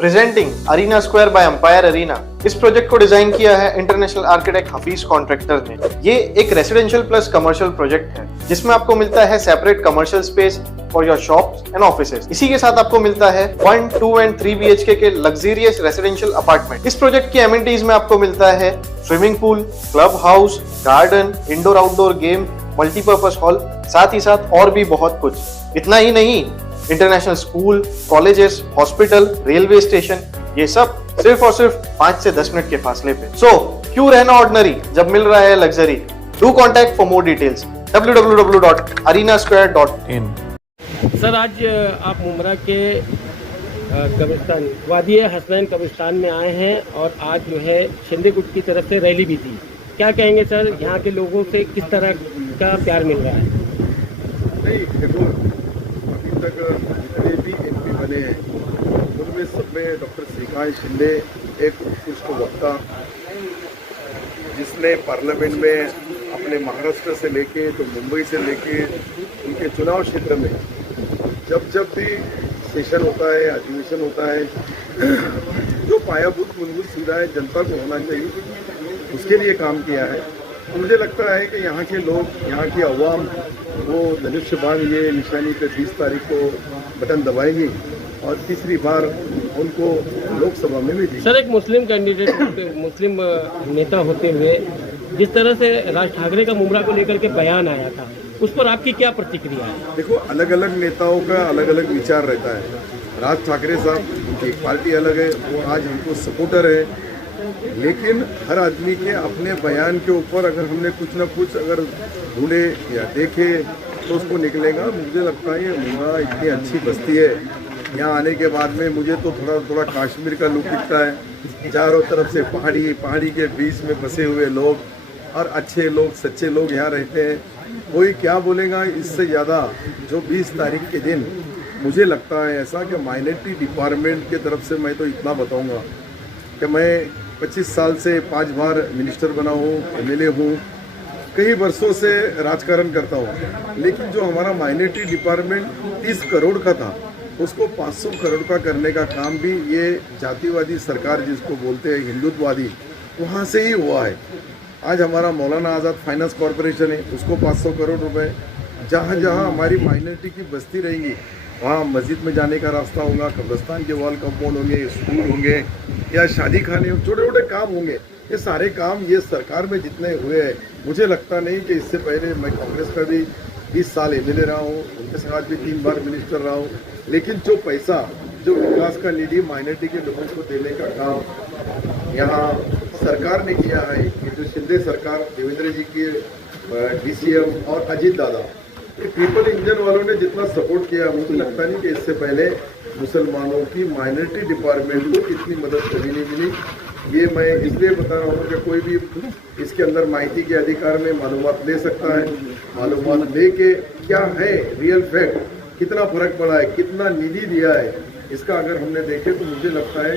Presenting Arena Square by Empire Arena. इस project को design किया है इंटरनेशनल आर्किटेक्ट हफीज कॉन्ट्रैक्टर ने। ये एक रेसिडेंशियल प्लस कमर्शियल प्रोजेक्ट है जिसमें आपको मिलता है separate commercial space for your shops and offices. इसी के साथ आपको मिलता है 1, 2 एंड 3 BHK के लग्जरियस रेसिडेंशियल अपार्टमेंट। इस प्रोजेक्ट की एमिनिटीज में आपको मिलता है swimming pool, club house, garden, indoor outdoor game, multipurpose hall, साथ ही साथ और भी बहुत कुछ। इतना ही नहीं, international school, colleges, hospital, railway station, ये सब सिर्फ और सिर्फ 5 से 10 मिनट के फासले पे। सो क्यों रहना ऑर्डिनरी जब मिल रहा है luxury. Do contact for more details www.arenasquare.in। Sir, आज आप मुमरा के कब्रिस्तान वादी हसनैन कब्रिस्तान में आए हैं और आज जो है शिंदे गुट की तरफ से रैली भी थी। क्या कहेंगे सर, यहाँ के लोगों से किस तरह का प्यार मिल रहा है? नहीं, देखो, अभी तक जितने भी MP बने हैं उनमें सब में डॉक्टर श्रीकांत शिंदे एक उत्कृष्ट वक्ता, जिसने पार्लियामेंट में अपने महाराष्ट्र से लेके तो मुंबई से लेके उनके चुनाव क्षेत्र में जब भी सेशन होता है, अधिवेशन होता है, जो पायाभूत मूलभूत सुविधाएं जनता को होना चाहिए उसके लिए काम किया है। तो मुझे लगता है कि यहाँ के लोग, यहाँ की अवाम वो धनुष्य बाण ये निशानी पे 20 तारीख को बटन दबाएंगी और तीसरी बार उनको लोकसभा में भी दी। सर, एक मुस्लिम कैंडिडेट, मुस्लिम नेता होते हुए जिस तरह से राज ठाकरे का मुमरा को लेकर के बयान आया था, उस पर आपकी क्या प्रतिक्रिया है? देखो, अलग अलग नेताओं का अलग अलग विचार रहता है। राज ठाकरे साहब, उनकी एक पार्टी अलग है, वो आज हमको सपोर्टर है, लेकिन हर आदमी के अपने बयान के ऊपर अगर हमने कुछ ना कुछ अगर ढूंढे या देखे तो उसको निकलेगा। मुझे लगता है ये मुमरा इतनी अच्छी बस्ती है, यहाँ आने के बाद में मुझे तो थोड़ा कश्मीर का लुक दिखता है। चारों तरफ से पहाड़ी के बीच में बसे हुए लोग और अच्छे लोग, सच्चे लोग यहाँ रहते हैं। कोई क्या बोलेगा इससे ज़्यादा। जो 20 तारीख के दिन मुझे लगता है ऐसा कि माइनॉरिटी डिपार्टमेंट के तरफ से मैं तो इतना बताऊँगा कि मैं 25 साल से 5 बार मिनिस्टर बना हूँ, MLA हूँ, कई वर्षों से राजकारण करता हूँ, लेकिन जो हमारा माइनॉरिटी डिपार्टमेंट 30 करोड़ का था उसको 500 करोड़ का करने का काम भी ये जातिवादी सरकार जिसको बोलते हैं हिंदुत्ववादी, वहाँ से ही हुआ है। आज हमारा मौलाना आज़ाद फाइनेंस कॉरपोरेशन है, उसको 500 करोड़ रुपए। जहाँ जहाँ हमारी माइनॉरिटी की बस्ती रहेंगी वहाँ मस्जिद में जाने का रास्ता होगा, कब्रिस्तान के वॉल कंपाउंड होंगे, स्कूल होंगे या शादी खाने, छोटे छोटे काम होंगे। ये सारे काम ये सरकार में जितने हुए हैं, मुझे लगता नहीं कि इससे पहले मैं कांग्रेस का भी 20 साल MLA रहा हूँ, उनके साथ भी 3 बार मिनिस्टर रहा हूँ, लेकिन जो पैसा, जो विकास का निधि माइनॉरिटी के लोगों को देने का काम यहाँ सरकार ने किया है। ये जो शिंदे सरकार, देवेंद्र जी की DCM और अजीत दादा, ये ट्रिपल इंजन वालों ने जितना सपोर्ट किया, मुझे लगता नहीं कि इससे पहले मुसलमानों की माइनॉरिटी डिपार्टमेंट को इतनी मदद कभी नहीं मिली। ये मैं इसलिए बता रहा हूँ कि कोई भी इसके अंदर माहिती के अधिकार में मालूमात ले सकता है। मालूमात लेके क्या है रियल फैक्ट, कितना फर्क पड़ा है, कितना निधि दिया है, इसका अगर हमने देखे तो मुझे लगता है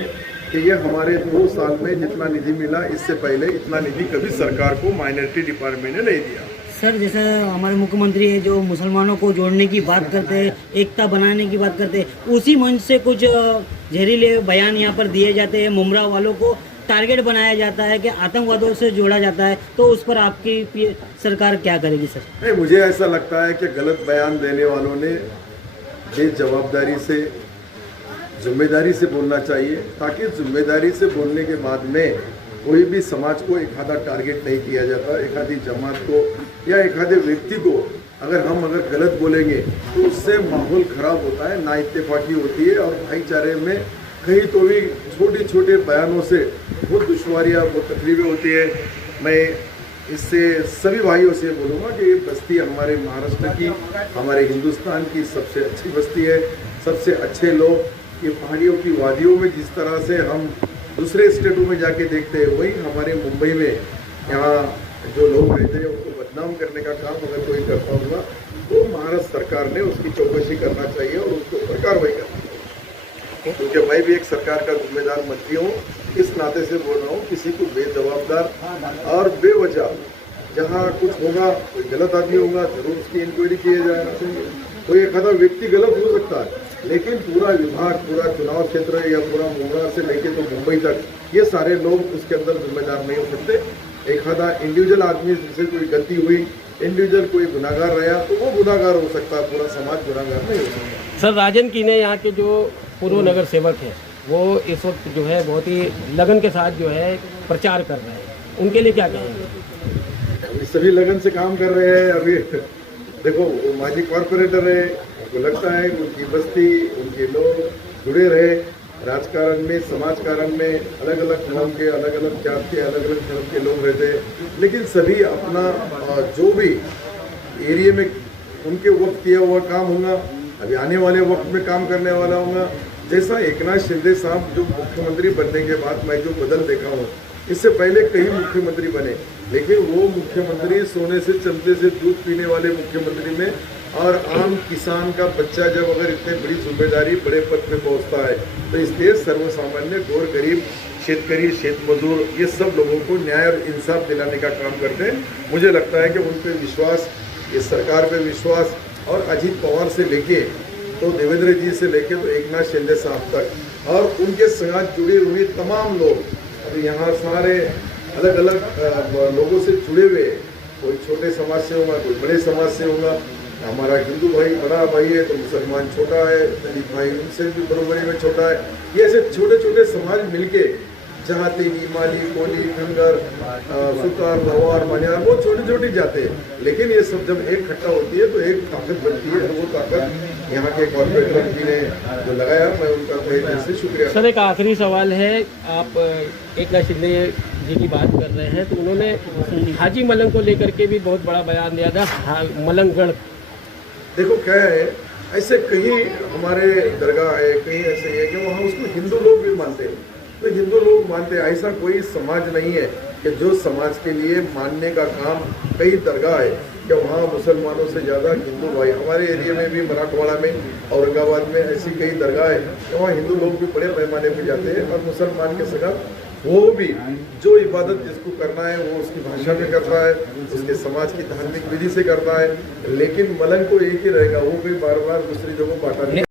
कि ये हमारे 2 साल में जितना निधि मिला, इससे पहले इतना निधि कभी सरकार को माइनॉरिटी डिपार्टमेंट ने नहीं दिया। सर, जैसे हमारे मुख्यमंत्री हैं जो मुसलमानों को जोड़ने की बात करते हैं, एकता बनाने की बात करते हैं, उसी मंच से कुछ जहरीले बयान यहाँ पर दिए जाते हैं, मुमरा वालों को टारगेट बनाया जाता है कि आतंकवादियों से जोड़ा जाता है, तो उस पर आपकी सरकार क्या करेगी सर? नहीं, मुझे ऐसा लगता है कि गलत बयान देने वालों ने बेजवाबदारी से, जिम्मेदारी से बोलना चाहिए, ताकि जिम्मेदारी से बोलने के बाद में कोई भी समाज को एक आधा टारगेट नहीं किया जाता, एक आधी जमात को या एक आधे व्यक्ति को अगर गलत बोलेंगे तो उससे माहौल खराब होता है, ना इत्तेफाकी होती है और भाईचारे में कहीं तो भी छोटे छोटे बयानों से बहुत दुश्वारियाँ, बहुत तकलीफें होती है। मैं इससे सभी भाइयों से बोलूँगा कि ये बस्ती हमारे महाराष्ट्र की, हमारे हिंदुस्तान की सबसे अच्छी बस्ती है, सबसे अच्छे लोग। ये पहाड़ियों की वादियों में जिस तरह से हम दूसरे स्टेटों में जाके देखते हैं, वही हमारे मुंबई में यहाँ जो लोग रहते हैं उनको बदनाम करने का काम अगर कोई करता होगा तो महाराष्ट्र सरकार ने उसकी चौकसी करना चाहिए और उसके ऊपर कार्रवाई करनी चाहिए। क्योंकि मैं भी एक सरकार का जिम्मेदार मंत्री हूँ, इस नाते से बोल रहा हूँ, किसी को बेजवाबदार और बेवजह जहाँ कुछ होगा, कोई गलत आदमी होगा, जरूर उसकी इंक्वायरी किया जाना चाहिए। कोई एक आधा व्यक्ति गलत हो सकता है, लेकिन पूरा विभाग, पूरा चुनाव क्षेत्र या पूरा मुमरा से लेके तो मुंबई तक ये सारे लोग उसके अंदर जिम्मेदार नहीं हो सकते। एक आधा इंडिविजुअल आदमी जिससे कोई गलती हुई, इंडिविजुअल कोई गुनाहगार रहा तो वो गुनाहगार हो सकता है, पूरा समाज गुनाहगार नहीं हो सकता। सर राजन कीने यहाँ के जो पूर्व नगर सेवक हैं वो इस वक्त जो है बहुत ही लगन के साथ जो है प्रचार कर रहे हैं, उनके लिए क्या कहेंगे? अभी सभी लगन से काम कर रहे हैं। अभी देखो वो माजी कॉर्पोरेटर है, उनको लगता है उनकी बस्ती, उनके लोग जुड़े रहे राजकारण में, समाज कारण में। अलग अलग कौम के, अलग अलग जात के, अलग अलग धर्म के लोग रहते हैं, लेकिन सभी अपना जो भी एरिया में उनके वक्त किया हुआ काम होगा, अभी आने वाले वक्त में काम करने वाला होगा। जैसा एकनाथ शिंदे साहब जो मुख्यमंत्री बनने के बाद मैं जो बदल देखा हूँ, इससे पहले कई मुख्यमंत्री बने, लेकिन वो मुख्यमंत्री सोने से चमचे से दूध पीने वाले मुख्यमंत्री में, और आम किसान का बच्चा जब अगर इतने बड़ी जिम्मेदारी बड़े पद पे पहुंचता है तो इस देश सर्वसामान्य गोर गरीब शेतकरी शेत मजदूर ये सब लोगों को न्याय और इंसाफ दिलाने का काम करते हैं। मुझे लगता है कि उन पर विश्वास, इस सरकार पे विश्वास, और अजीत पवार से लेके तो देवेंद्र जी से लेके तो एकनाथ शिंदे साहब तक और उनके साथ जुड़े हुए तमाम लोग, अभी यहाँ सारे अलग अलग लोगों से जुड़े हुए, कोई छोटे समाज से होगा, कोई बड़े समाज से होगा। हमारा हिंदू भाई बड़ा भाई है तो मुसलमान छोटा है, दलित भाई उनसे भी बराबरी में छोटा है। ये ऐसे छोटे छोटे समाज मिलके जाति, नीमाली, कोली, फिंगर, सुतार, लवार, मनियार, वो छोटी छोटी जाते हैं, लेकिन ये सब जब एक इकट्ठा होती है तो एक ताकत बनती है। वो ताकत यहाँ के कॉर्पोरेटर जी ने जो लगाया, मैं उनका तहे दिल से शुक्रिया। सर एक आखिरी सवाल है, आप एकनाथ शिंदे जी की बात कर रहे हैं तो उन्होंने हाजी मलंग को लेकर के भी बहुत बड़ा बयान दिया था, मलंगगढ़। देखो क्या है, ऐसे कहीं हमारे दरगाह है, कहीं ऐसे है कि वहाँ उसको हिंदू लोग भी मानते हैं, तो हिंदू लोग मानते हैं। ऐसा कोई समाज नहीं है कि जो समाज के लिए मानने का काम, कई दरगाह है कि वहाँ मुसलमानों से ज़्यादा हिंदू भाई, हमारे एरिया में भी मराठवाड़ा में, औरंगाबाद में ऐसी कई दरगाह है कि वहाँ हिंदू लोग भी बड़े पैमाने पर जाते हैं, और मुसलमान के सगा वो भी जो इबादत जिसको करना है वो उसकी भाषा में करता है, उसके समाज की धार्मिक विधि से करता है, लेकिन मलंग को एक ही रहेगा, वो कोई बार बार दूसरी जगह बांटा नहीं।